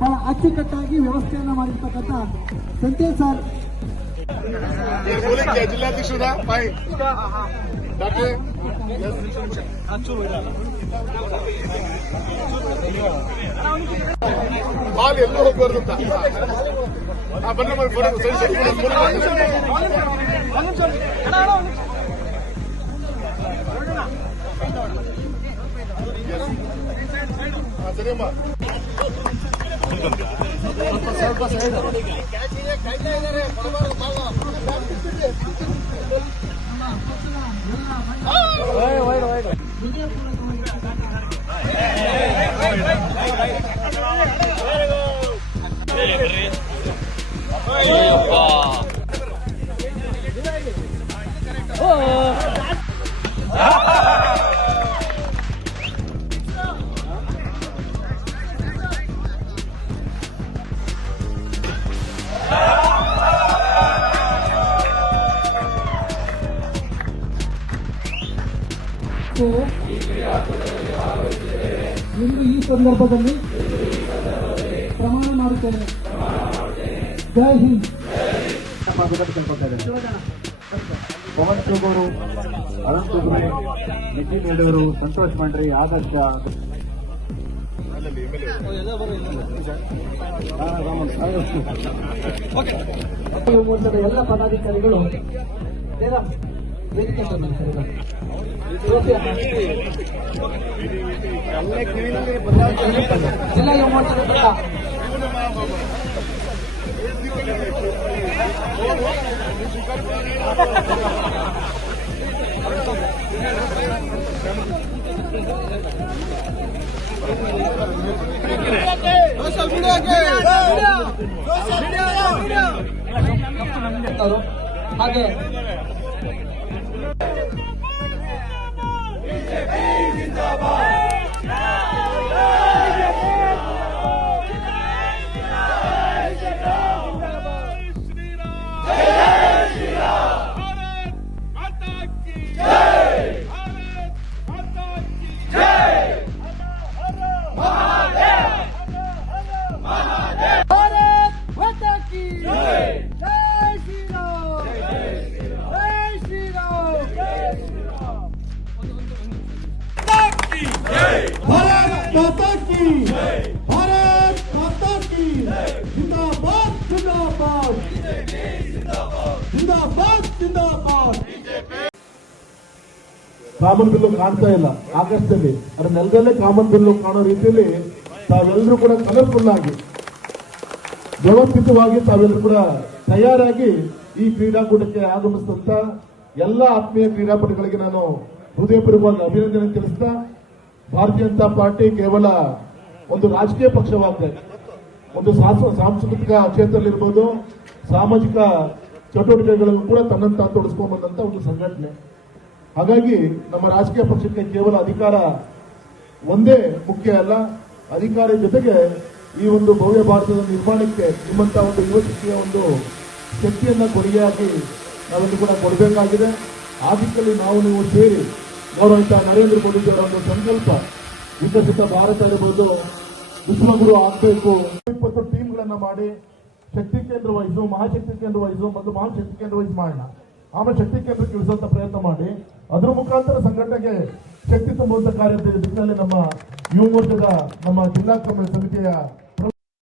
ಬಹಳ ಅಚ್ಚುಕಟ್ಟಾಗಿ ವ್ಯವಸ್ಥೆಯನ್ನ ಮಾಡಿರ್ತಕ್ಕಂಥ ಸಂತೇಶ್ ಸರ್ ಜಿಲ್ಲಾಧ್ಯಕ್ಷರ ಹಾಲು ಎಲ್ಲೂ ಹೋಗ್ಬಾರ್ದು ಸರಿಯಮ್ಮ ಸ್ವಲ್ಪ ಸೈಡ್ ಇಂದು ಈ ಸಂದರ್ಭದಲ್ಲಿ ಪ್ರಮಾಣ ಮಾಡುತ್ತೇನೆ. ಜೈ ಹಿಂದ್. ಪವನ್ ಚೋಗೂರು, ಅರುಣ್ ಕುಗ್ರೆ, ನಿತಿನ್ ಯಡೂರು, ಸಂತೋಷ್ ಮಂಡ್ರಿ, ಆದರ್ಶ, ಎಲ್ಲ ಪದಾಧಿಕಾರಿಗಳು ವೇದಿಕೆ ಜಿಲ್ಲಾ ಯುವ ಮೋರ್ಚಾದ ಹಾಗೆ ಕಾಮನ್ ಬಿಲ್ಲು ಕಾಣ್ತಾ ಇಲ್ಲ ಆಗಸ್ಟ್ನಲ್ಲಿ, ಅದರ ನೆಲದಲ್ಲೇ ಕಾಮನ್ ಬಿಲ್ಲು ಕಾಣೋ ರೀತಿಯಲ್ಲಿ ತಾವೆಲ್ಲರೂ ಕೂಡ ಕಲರ್ಫುಲ್ ಆಗಿ ವ್ಯವಸ್ಥಿತವಾಗಿ ತಾವೆಲ್ಲರೂ ಕೂಡ ತಯಾರಾಗಿ ಈ ಕ್ರೀಡಾಕೂಟಕ್ಕೆ ಆಗಮಿಸಿದಂತ ಎಲ್ಲ ಆತ್ಮೀಯ ಕ್ರೀಡಾಪಟುಗಳಿಗೆ ನಾನು ಹೃದಯಪೂರ್ವಕವಾಗಿ ಅಭಿನಂದನೆ ತಿಳಿಸ್ತಾ, ಭಾರತೀಯ ಜನತಾ ಪಾರ್ಟಿ ಕೇವಲ ಒಂದು ರಾಜಕೀಯ ಪಕ್ಷವಾಗಿದೆ, ಒಂದು ಸಾಂಸ್ಕೃತಿಕ ಕ್ಷೇತ್ರದಲ್ಲಿರ್ಬೋದು, ಸಾಮಾಜಿಕ ಚಟುವಟಿಕೆಗಳನ್ನು ಕೂಡ ತನ್ನಂತ ತೊಡಸ್ಕೊಂಡ್ ಬಂದಂತ ಒಂದು ಸಂಘಟನೆ. ಹಾಗಾಗಿ ನಮ್ಮ ರಾಜಕೀಯ ಪಕ್ಷಕ್ಕೆ ಕೇವಲ ಅಧಿಕಾರ ಒಂದೇ ಮುಖ್ಯ ಅಲ್ಲ, ಅಧಿಕಾರ ಜೊತೆಗೆ ಈ ಒಂದು ಭವ್ಯ ಭಾರತದ ನಿರ್ಮಾಣಕ್ಕೆ ನಿಮ್ಮಂತ ಒಂದು ಯುವಶಕ್ತಿಯ ಒಂದು ಶಕ್ತಿಯನ್ನ ಕೊಡುಗೆಯಾಗಿ ನಾವೆಲ್ಲರೂ ಕೂಡ ಕೊಡಬೇಕಾಗಿದೆ. ಆ ದಿಕ್ಕಲ್ಲಿ ನಾವು ನೀವು ಸೇರಿ ಗೌರವಿತ ನರೇಂದ್ರ ಮೋದಿಜಿಯವರ ಒಂದು ಸಂಕಲ್ಪ, ವಿಕಸಿತ ಭಾರತ ಇರಬಹುದು, ವಿಶ್ವಗುರು ಆಗಬೇಕು, 20 ಟೀಮ್ಗಳನ್ನ ಮಾಡಿ ಶಕ್ತಿ ಕೇಂದ್ರ ವಹಿಸು, ಮಹಾಶಕ್ತಿ ಕೇಂದ್ರ ವಹಿಸು ಮತ್ತು ಮಹಾಶಕ್ತಿ ಕೇಂದ್ರ ವಹಿಸಿ ಮಾಡೋಣ. ಆಮೇಲೆ ಶಕ್ತಿ ಕೇಂದ್ರಕ್ಕೆ ಇಳಿಸುವಂತ ಪ್ರಯತ್ನ ಮಾಡಿ ಅದರ ಮುಖಾಂತರ ಸಂಘಟನೆಗೆ ಶಕ್ತಿ ತುಂಬುವಂತ ಕಾರ್ಯದ ದಿಕ್ಕಿನಲ್ಲಿ ನಮ್ಮ ಯುವ ಮೋರ್ಚಾದ ನಮ್ಮ ಜಿಲ್ಲಾ ಸಮಿತಿಯ